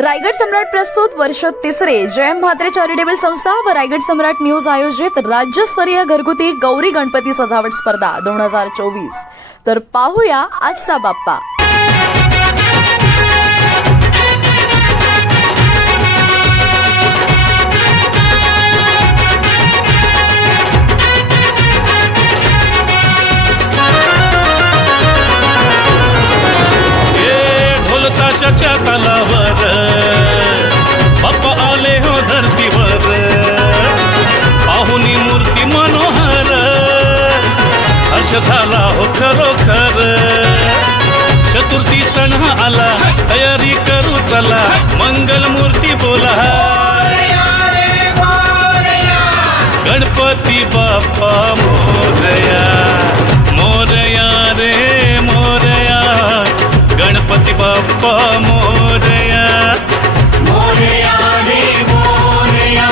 रायगड सम्राट प्रस्तुत वर्ष तिसरे जयम म्हात्रे चॅरिटेबल संस्था व रायगड सम्राट न्यूज आयोजित राज्यस्तरीय घरगुती गौरी गणपती सजावट स्पर्धा 2024। तर पाहूया आजचा बाप्पा। ताशाच्या तालावर बाप्पा आले हो धरतीवर, पाहुनी मूर्ती मनोहर, हर्ष झाला हो खरोखर। चतुर्थी सण आला, तयारी करू चला, मंगल मूर्ती बोला, गणपती बाप्पा मोरया, मोरया रे मोरया, गणपती बाप्पा मोरया, मोरया रे मोरया,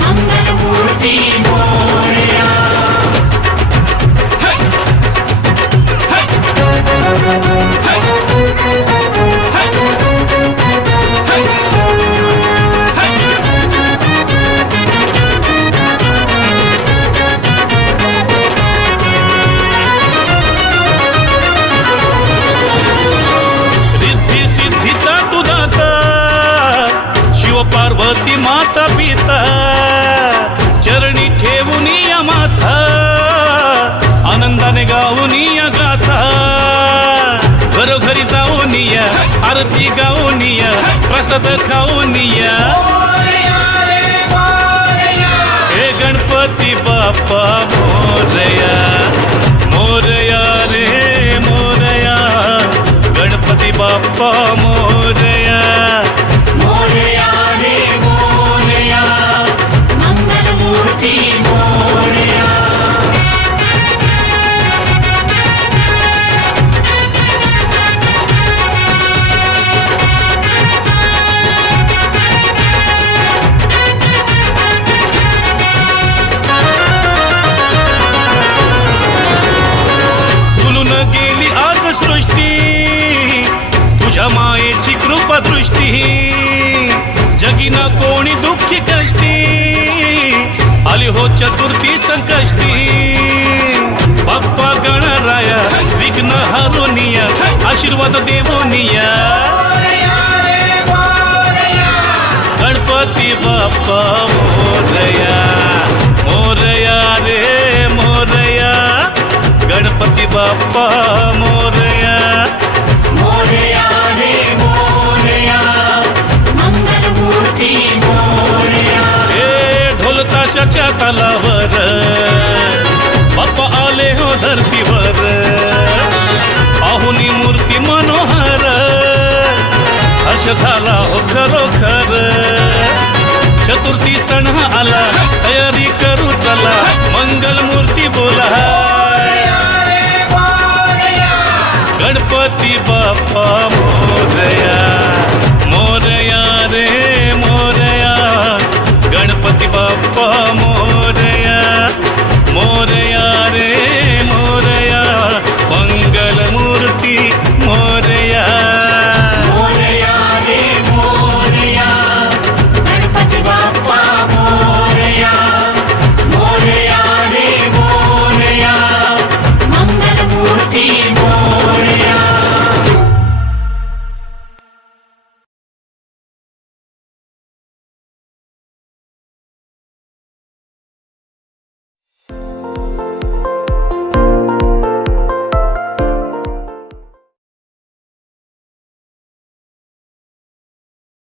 मंगल मूर्ती मोरया। पार्वती माता पिता चरणी ठेवून या माथा, आनंदाने गाऊन या गाथा, घरोघरी जाऊन या, आरती गाऊन या, प्रसाद खाऊन या, हे गणपती बाप्पा मोरया, मोरया रे मोरया, गणपती बाप्पा मोरया, मोरया रे मोरया, मंगल मूर्ती मोरया। फुलून गेली आज सृष्टी, तुझ्या मायेची कृपा दृष्टी, जगीना कोणी दुःखी कष्टी, आली हो चतुर्थी संकष्टी। बाप्पा गणराया विघ्न हरुनिया, आशीर्वाद देवोनिया, गणपती बाप्पा मोरया, मोरया रे मोरया, गणपती बाप्पा मोरया, मोरया रे मोरया, मंगल मूर्ती मोरया। हे ढोल ताशाच्या तालावर बाप्पा आले हो धरतीवर, पाहुनी मूर्ती मनोहर, हर्ष झाला हो खरोखर। चतुर्थी सण आला, तयारी करू चला, मंगल मूर्ती बोला, गणपती बाप्पा मोरया।